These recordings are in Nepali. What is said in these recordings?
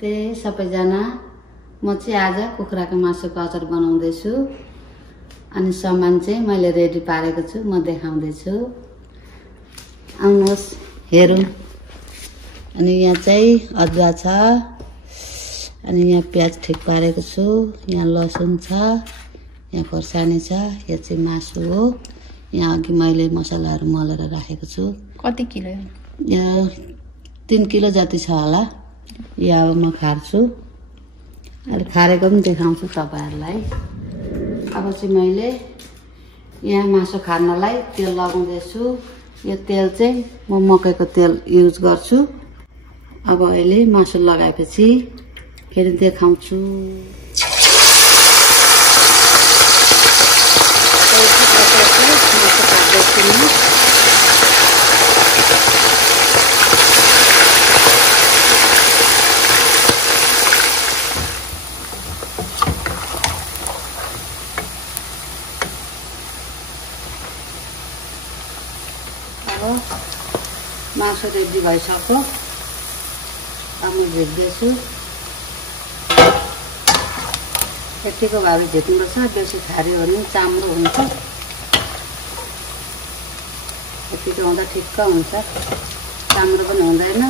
नमस्ते सबैजना। म चाहिँ आज कुखुराको मासुको अचार बनाउँदै छु। अनि सामान चाहिँ मैले रेडी पारेको छु, म देखाउँदै छु। आउनुहोस् हेरौँ। अनि यहाँ चाहिँ अदुवा छ, अनि यहाँ प्याज ठिक पारेको छु, यहाँ लसुन छ, यहाँ खोर्सानी छ, यो चाहिँ मासु हो। यहाँ अघि मैले मसलाहरू मलेर राखेको छु। कति किलो? यहाँ 3 किलो जति छ होला। यहाँ अब म खार्छु, अहिले खारेको पनि देखाउँछु तपाईहरुलाई। अब चाहिँ मैले यहाँ मासु खार्नलाई तेल लगाउँदैछु। यो तेल चाहिँ म मकैको तेल युज गर्छु। अब अहिले मासु लगाएपछि फेरि देखाउँछु। मासु रेडी भइसक्यो। अब म झिक्दैछु। यतिको भावी झिक्नुपर्छ, बेसी खारी हो भने चाम्रो हुन्छ। यतिको हुँदा ठिक्क हुन्छ, चाम्रो पनि हुँदैन,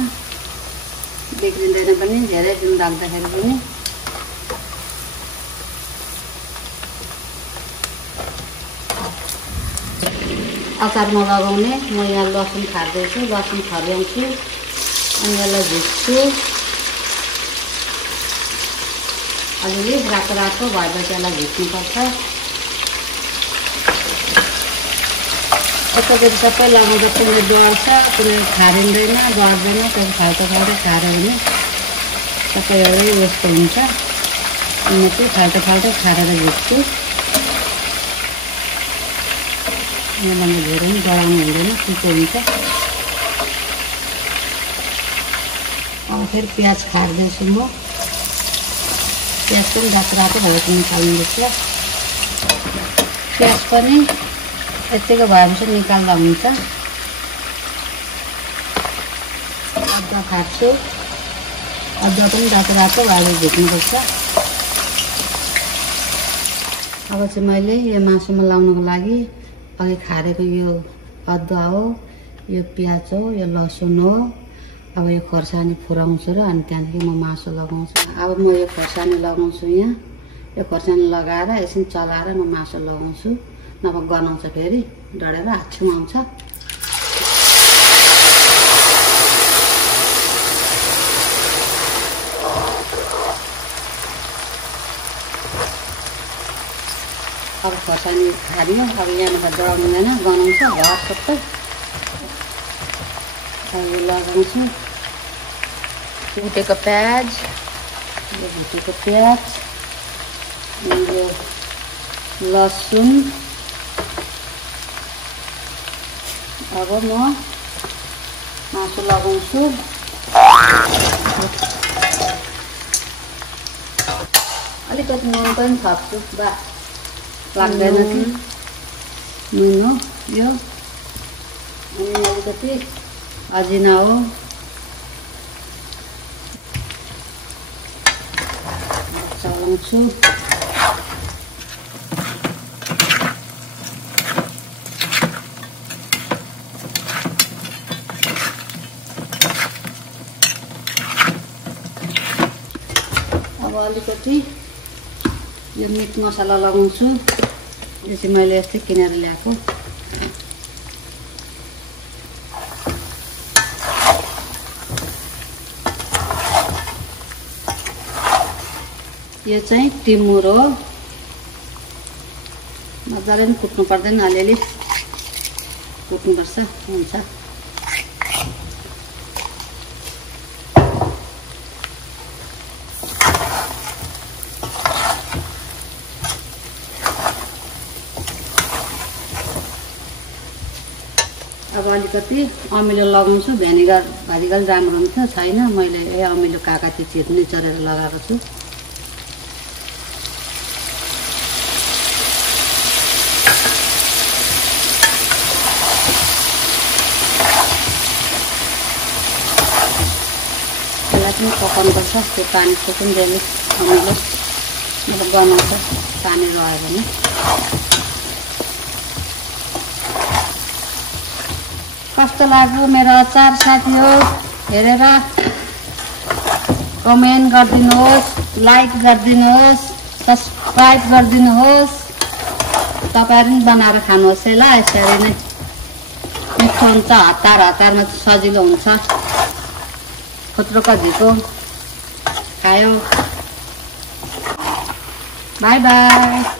बिग्रिँदैन पनि धेरै दिन राख्दाखेरि पनि। अचारमा लगाउने म यहाँ लसुन खार्दैछु, लसुन खर्याउँछु, अनि यसलाई झिक्छु। अलिअलि रातो रातो भएपछि यसलाई झिक्नुपर्छ। यतापट्टि सबै लगाउँदा कुनै डढ्छ, कुनै खारिँदैन, डढ्दैन। त्यो फाल्टो फाल्टो खाऱ्यो भने सबै एउटै यस्तो हुन्छ। म चाहिँ फाल्टो फाल्टो खारेर झिक्छु। मलाई धेरै पनि डढाउनु हुँदैन, छिटो हुन्छ। अब फेरि प्याज खार्दैछु म। प्याज पनि रातो रातो भएको निकाल्नुपर्छ। प्याज पनि यतिको भएपछि निकाल्दा हुन्छ। अदुवा खार्छु, अदुवा पनि रातो रातो भएर झिक्नुपर्छ। अब चाहिँ मैले यो मासुमा लाउनुको लागि अघि खारेको यो अदुवा हो, यो प्याज हो, यो लसुन हो। अब यो खोर्सानी फुराउँछु र अनि त्यहाँदेखि म मासु लगाउँछु। अब म यो खोर्सानी लगाउँछु यहाँ। यो खोर्सानी लगाएर एकछिन चलाएर म मासु लगाउँछु, नभए गनाउँछ फेरि, डढेर हाच्छुमा आउँछ। अब खोर्सानी खारियो, अब यहाँनिर डढाउँदैन, गनाउँछ, हट सबै। अब यो लगाउँछु भुटेको प्याज, यो भुटेको प्याज, यो लसुन। अब म मासु लगाउँछु। अलिकति नुन पनि थप्छु, बा लाग्दैन कि नुन हो यो। अनि अलिकति अजिना हो। चलाउँछु। अब अलिकति यो मिट मसला लगाउँछु। यो चाहिँ मैले यस्तै किनेर ल्याएको। यो चाहिँ टिमुर हो। मजाले पनि कुट्नु पर्दैन, अलिअलि कुट्नुपर्छ, हुन्छ। अब अलिकति अमिलो लगाउँछु। भेनिगर भाजिकल राम्रो हुन्छ, छैन मैले अमिलो काकाती चिर्ने चरेर लगाएको छु। पनि पकाउनुपर्छ त्यो पानी सुकुन्जेली हामीले मतलब बनाउँछ पानी रह्यो भने कस्तो लाग्यो मेरो अचार साथी हो हेरेर कमेन्ट गरिदिनुहोस् लाइक गरिदिनुहोस् सब्सक्राइब गरिदिनुहोस् तपाईहरु पनि बनाएर खानुहोस् है ल यसरी नै मिठो हुन्छ हतारमा सजिलो हुन्छ खत्रोका झिको खायो बाई बाई